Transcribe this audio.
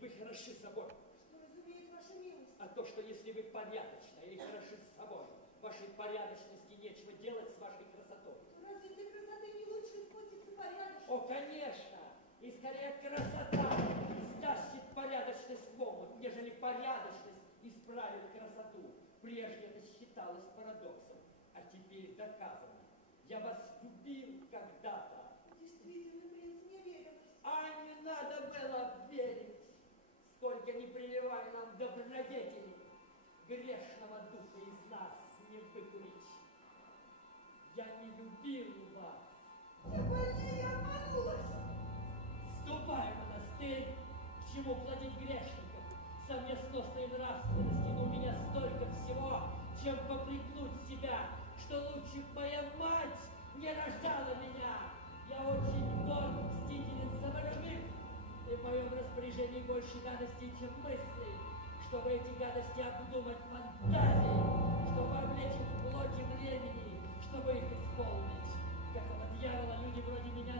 вы хороши собой. Что разумеет ваша милость? А то, что если вы порядочны или хороши с собой, вашей порядочности нечего делать с вашей красотой. Разве для красоты не лучше спуститься порядочно? О, конечно! И скорее красота стащит порядочность в омут, нежели порядочность исправит красоту. Прежде это считалось парадоксом, а теперь доказано. Я вас любил когда-то. Действительно, принц, мне верилось. А не надо было верить, сколько не прививали нам добродетели, грешного духа из нас не выкурить. Я не любил вас. Тем больнее я обманулась. Ступай в монастырь, к чему плодить грешников. Совместностной нравственности у меня столько всего, чем попрекнуть себя, что лучше б моя мать не рождала меня. Я очень горд, мстителен, самолюбив, и в моем распоряжении больше гадостей, чем мыслей, чтобы эти гадости обдумать фантазией, чтобы облечь их в плоти времени, чтобы их исполнить. Какого дьявола люди вроде меня